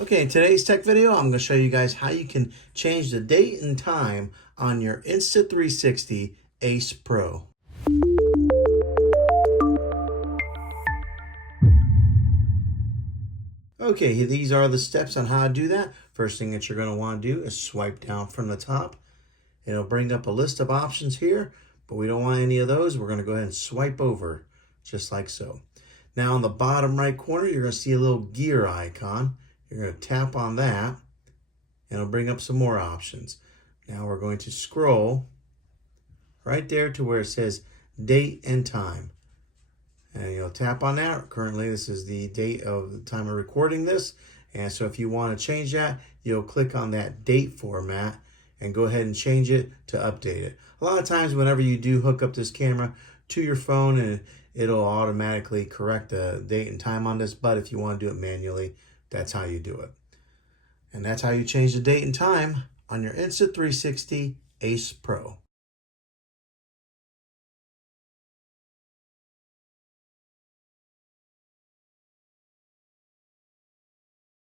Okay, in today's tech video, I'm going to show you guys how you can change the date and time on your Insta360 Ace Pro. Okay, these are the steps on how to do that. First thing that you're going to want to do is swipe down from the top. It'll bring up a list of options here, but we don't want any of those. We're going to go ahead and swipe over just like so. Now on the bottom right corner, you're going to see a little gear icon. You're going to tap on that, and it'll bring up some more options. Now we're going to scroll right there to where it says date and time. And you'll tap on that. Currently, this is the date of the time of recording this. And so if you want to change that, you'll click on that date format and go ahead and change it to update it. A lot of times whenever you do hook up this camera to your phone, and it'll automatically correct the date and time on this. But if you want to do it manually, that's how you do it. And that's how you change the date and time on your Insta360 Ace Pro.